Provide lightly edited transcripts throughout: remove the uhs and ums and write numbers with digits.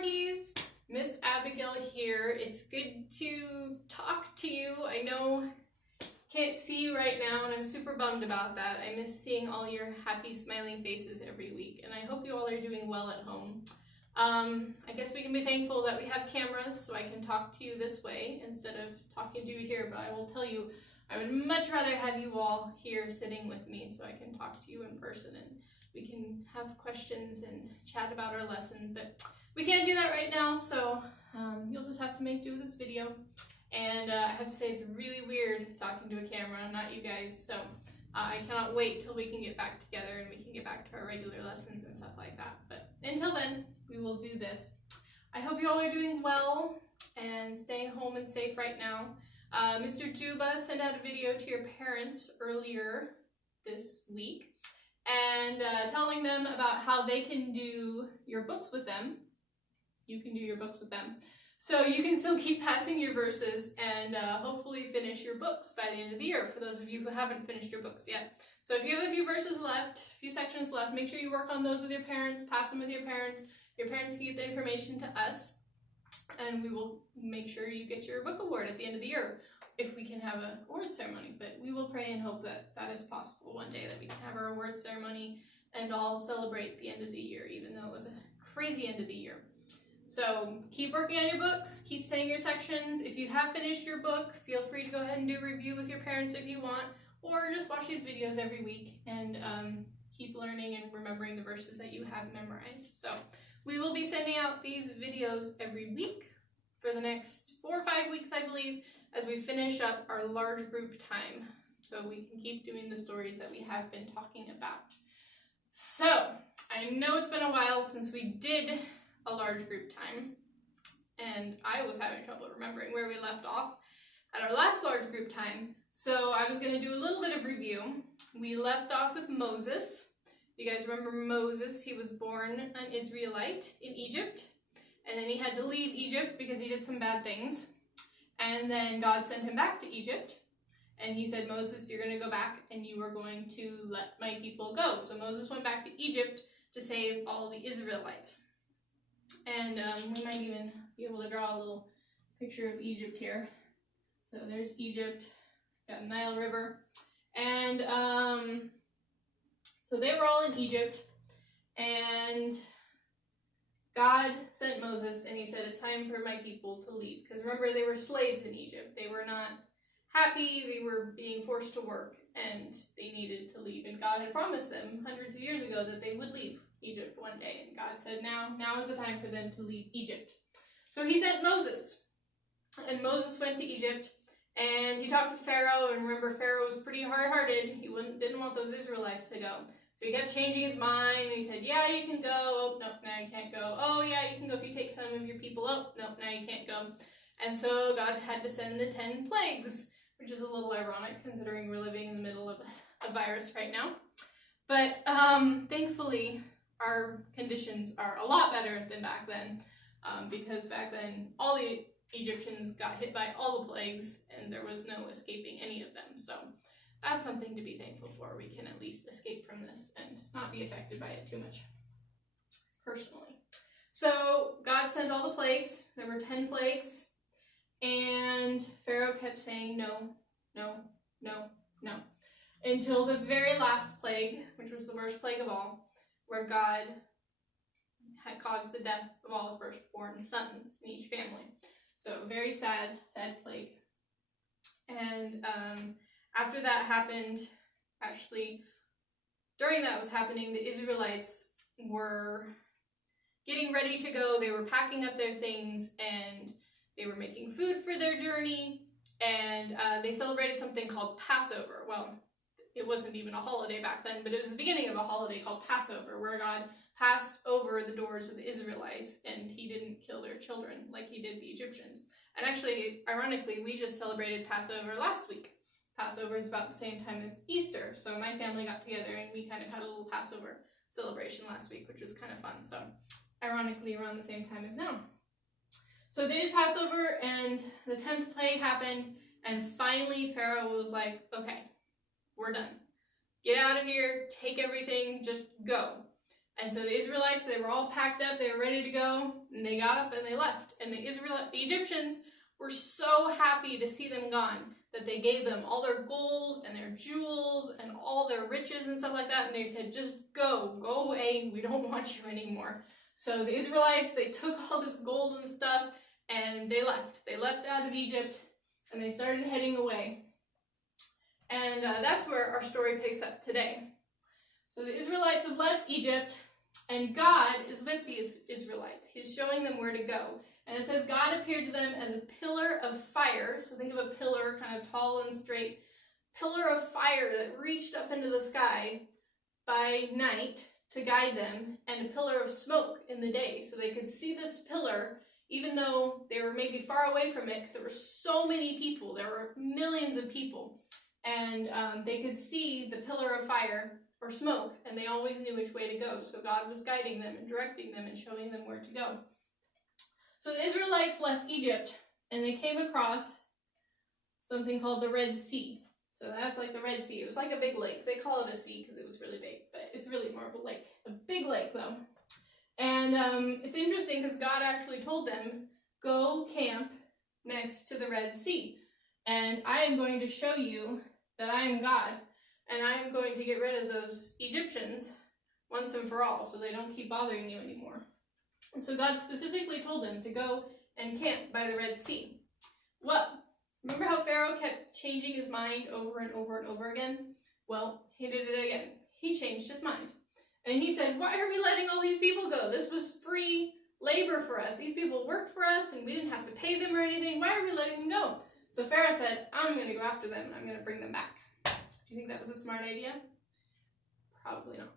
Froggies! Miss Abigail here. It's good to talk to you. I know I can't see you right now and I'm super bummed about that. I miss seeing all your happy smiling faces every week and I hope you all are doing well at home. I guess we can be thankful that we have cameras so I can talk to you this way instead of talking to you here, but I will tell you I would much rather have you all here sitting with me so I can talk to you in person and we can have questions and chat about our lesson, but we can't do that right now, so you'll just have to make do with this video. And I have to say it's really weird talking to a camera, not you guys, so I cannot wait till we can get back together and we can get back to our regular lessons and stuff like that. But until then, we will do this. I hope you all are doing well and staying home and safe right now. Mr. Juba sent out a video to your parents earlier this week and telling them about how they can do your books with them. You can do your books with them. So you can still keep passing your verses and hopefully finish your books by the end of the year, for those of you who haven't finished your books yet. So if you have a few verses left, a few sections left, make sure you work on those with your parents, pass them with your parents. Your parents can get the information to us, and we will make sure you get your book award at the end of the year, if we can have an award ceremony. But we will pray and hope that that is possible one day, that we can have our award ceremony and all celebrate the end of the year, even though it was a crazy end of the year. So keep working on your books, keep saying your sections. If you have finished your book, feel free to go ahead and do a review with your parents if you want, or just watch these videos every week and keep learning and remembering the verses that you have memorized. So we will be sending out these videos every week for the next 4 or 5 weeks, I believe, as we finish up our large group time, so we can keep doing the stories that we have been talking about. So I know it's been a while since we did a large group time, and I was having trouble remembering where we left off at our last large group time, so I was going to do a little bit of review. We left off with Moses. You guys remember Moses? He was born an Israelite in Egypt, and then he had to leave Egypt because he did some bad things, and then God sent him back to Egypt, and he said, Moses, you're going to go back and you are going to let my people go. So Moses went back to Egypt to save all the Israelites. And we might even be able to draw a little picture of Egypt here. So there's Egypt, got Nile River, and so they were all in Egypt, and God sent Moses, and he said, it's time for my people to leave. Because remember, they were slaves in Egypt. They were not happy. They were being forced to work, and they needed to leave. And God had promised them hundreds of years ago that they would leave Egypt one day. And God said, now is the time for them to leave Egypt. So he sent Moses. And Moses went to Egypt, and he talked with Pharaoh. And remember, Pharaoh was pretty hard-hearted. He didn't want those Israelites to go. So he kept changing his mind, and he said, yeah, you can go. Oh, no, now you can't go. Oh, yeah, you can go if you take some of your people. Oh, no, now you can't go. And so God had to send the 10 plagues, which is a little ironic considering we're living in the middle of a virus right now. But thankfully, our conditions are a lot better than back then, because back then all the Egyptians got hit by all the plagues, and there was no escaping any of them. So that's something to be thankful for. We can at least escape from this and not be affected by it too much personally. So God sent all the plagues. There were 10 plagues. And Pharaoh kept saying no, no, no, no. Until the very last plague, which was the worst plague of all, where God had caused the death of all the firstborn sons in each family. So very sad, sad plague. And after that happened, actually, during that was happening, the Israelites were getting ready to go. They were packing up their things, and they were making food for their journey, and they celebrated something called Passover. Well, it wasn't even a holiday back then, but it was the beginning of a holiday called Passover, where God passed over the doors of the Israelites, and he didn't kill their children like he did the Egyptians. And actually, ironically, we just celebrated Passover last week. Passover is about the same time as Easter, so my family got together and we kind of had a little Passover celebration last week, which was kind of fun. So ironically, around the same time as now. So they did Passover, and the 10th plague happened, and finally Pharaoh was like, okay, we're done. Get out of here, take everything, just go. And so the Israelites, they were all packed up, they were ready to go, and they got up and they left. And the Egyptians were so happy to see them gone that they gave them all their gold and their jewels and all their riches and stuff like that. And they said, just go away, we don't want you anymore. So the Israelites, they took all this gold and stuff and they left. They left out of Egypt and they started heading away. And that's where our story picks up today. So the Israelites have left Egypt, and God is with the Israelites. He's showing them where to go. And it says God appeared to them as a pillar of fire. So think of a pillar, kind of tall and straight. Pillar of fire that reached up into the sky by night to guide them, and a pillar of smoke in the day. So they could see this pillar, even though they were maybe far away from it, because there were so many people. There were millions of people. And they could see the pillar of fire or smoke, and they always knew which way to go. So God was guiding them and directing them and showing them where to go. So the Israelites left Egypt, and they came across something called the Red Sea. So that's like the Red Sea. It was like a big lake. They call it a sea because it was really big, but it's really more of a lake. A big lake, though. And it's interesting because God actually told them, go camp next to the Red Sea. And I am going to show you that I am God, and I am going to get rid of those Egyptians once and for all, so they don't keep bothering you anymore. And so God specifically told them to go and camp by the Red Sea. Well, remember how Pharaoh kept changing his mind over and over and over again? Well, he did it again. He changed his mind. And he said, why are we letting all these people go? This was free labor for us. These people worked for us, and we didn't have to pay them or anything. Why are we letting them go? So Pharaoh said, I'm going to go after them, and I'm going to bring them back. Do you think that was a smart idea? Probably not.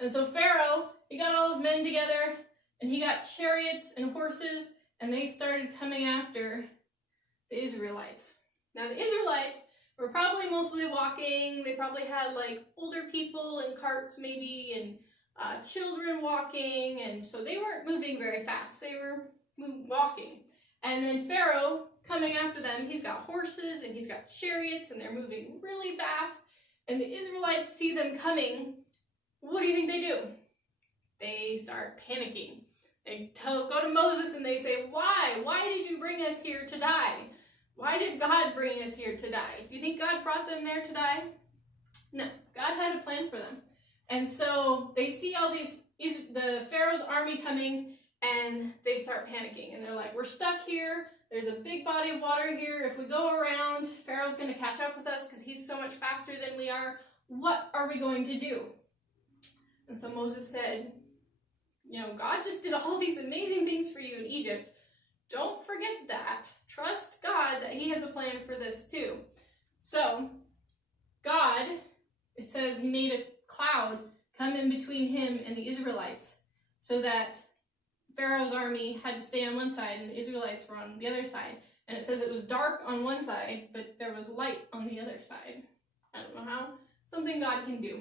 And so Pharaoh, he got all his men together, and he got chariots and horses, and they started coming after the Israelites. Now the Israelites were probably mostly walking. They probably had like older people in carts maybe, and children walking, and so they weren't moving very fast. They were walking. And then Pharaoh, coming after them, he's got horses and he's got chariots, and they're moving really fast. And the Israelites see them coming. What do you think they do? They start panicking. They go to Moses and they say, why? Why did you bring us here to die? Why did God bring us here to die? Do you think God brought them there to die? No, God had a plan for them. And so they see all the Pharaoh's army coming, and they start panicking. And they're like, we're stuck here. There's a big body of water here. If we go around, Pharaoh's going to catch up with us because he's so much faster than we are. What are we going to do? And so Moses said, God just did all these amazing things for you in Egypt. Don't forget that. Trust God that he has a plan for this too. So God, it says he made a cloud come in between him and the Israelites so that Pharaoh's army had to stay on one side and the Israelites were on the other side. And it says it was dark on one side, but there was light on the other side. I don't know how. Something God can do.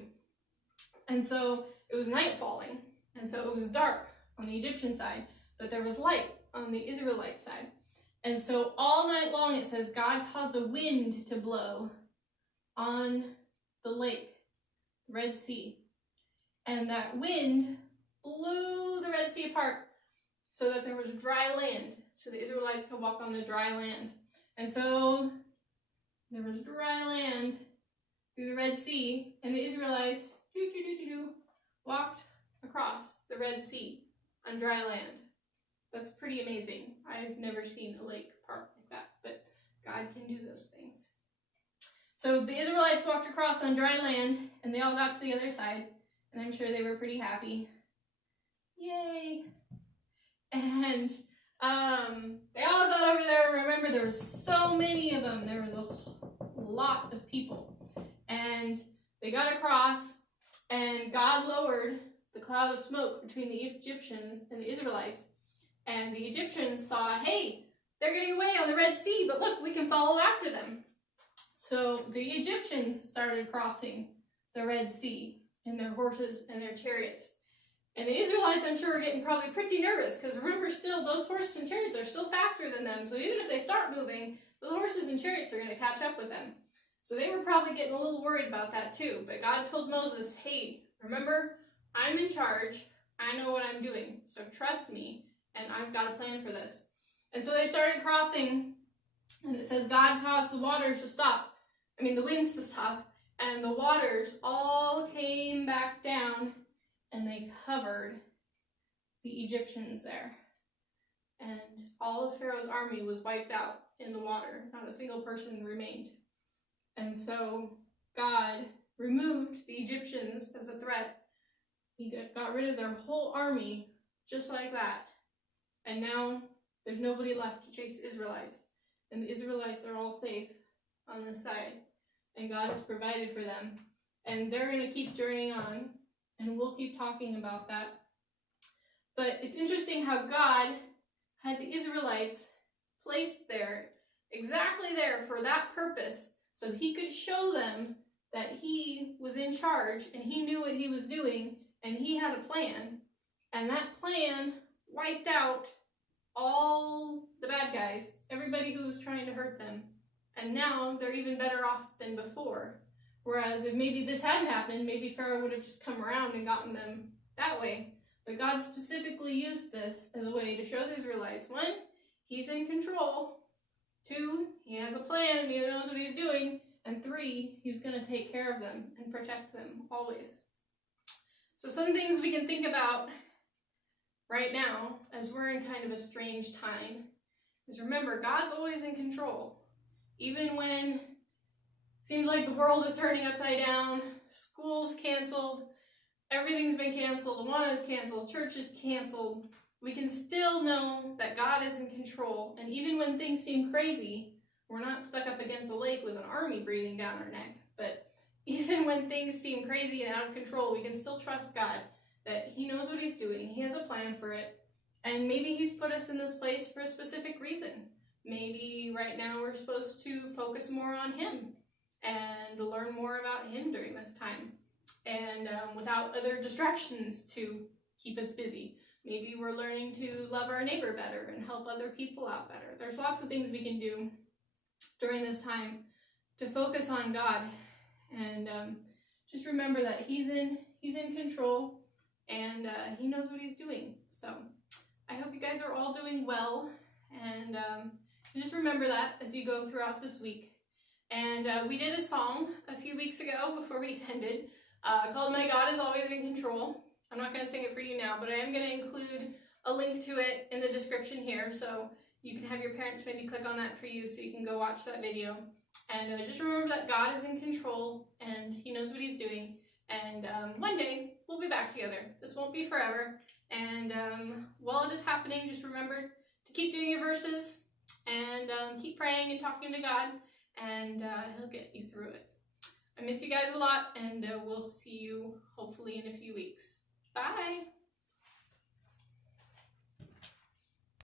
And so it was night falling. And so it was dark on the Egyptian side, but there was light on the Israelite side. And so all night long it says God caused a wind to blow on the lake, the Red Sea. And that wind blew the Red Sea apart so that there was dry land, so the Israelites could walk on the dry land. And so there was dry land through the Red Sea, and the Israelites walked across the Red Sea on dry land. That's pretty amazing. I've never seen a lake part like that, but God can do those things. So the Israelites walked across on dry land, and they all got to the other side, and I'm sure they were pretty happy. Yay! And they all got over there. Remember, there was so many of them. There was a lot of people. And they got across, and God lowered the cloud of smoke between the Egyptians and the Israelites. And the Egyptians saw, hey, they're getting away on the Red Sea, but look, we can follow after them. So the Egyptians started crossing the Red Sea in their horses and their chariots. And the Israelites, I'm sure, are getting probably pretty nervous because remember, still, those horses and chariots are still faster than them. So even if they start moving, those horses and chariots are going to catch up with them. So they were probably getting a little worried about that too. But God told Moses, hey, remember, I'm in charge. I know what I'm doing. So trust me, and I've got a plan for this. And so they started crossing, and it says God caused the waters to stop. The winds to stop, and the waters all came back down, and they covered the Egyptians there. And all of Pharaoh's army was wiped out in the water. Not a single person remained. And so God removed the Egyptians as a threat. He got rid of their whole army just like that. And now there's nobody left to chase the Israelites. And the Israelites are all safe on this side. And God has provided for them. And they're going to keep journeying on. And we'll keep talking about that. But it's interesting how God had the Israelites placed there, exactly there for that purpose, so he could show them that he was in charge and he knew what he was doing and he had a plan. And that plan wiped out all the bad guys, everybody who was trying to hurt them. And now they're even better off than before. Whereas if maybe this hadn't happened, maybe Pharaoh would have just come around and gotten them that way. But God specifically used this as a way to show the Israelites, 1, he's in control. 2, he has a plan and he knows what he's doing. And 3, he's going to take care of them and protect them always. So some things we can think about right now, as we're in kind of a strange time, is remember, God's always in control. Even when it seems like the world is turning upside down, school's canceled, everything's been canceled, Awana's canceled, church is canceled, we can still know that God is in control. And even when things seem crazy, we're not stuck up against the lake with an army breathing down our neck. But even when things seem crazy and out of control, we can still trust God that he knows what he's doing. He has a plan for it. And maybe he's put us in this place for a specific reason. Maybe right now we're supposed to focus more on him and learn more about him during this time. And without other distractions to keep us busy. Maybe we're learning to love our neighbor better and help other people out better. There's lots of things we can do during this time to focus on God. And just remember that he's in control and he knows what he's doing. So I hope you guys are all doing well. And just remember that as you go throughout this week. And we did a song a few weeks ago before we ended called My God is Always in Control. I'm not going to sing it for you now, but I am going to include a link to it in the description here, so you can have your parents maybe click on that for you so you can go watch that video. And just remember that God is in control and he knows what he's doing. And one day we'll be back together. This won't be forever. And while it is happening, just remember to keep doing your verses and keep praying and talking to God, and he'll get you through it. I miss you guys a lot, and we'll see you hopefully in a few weeks. Bye!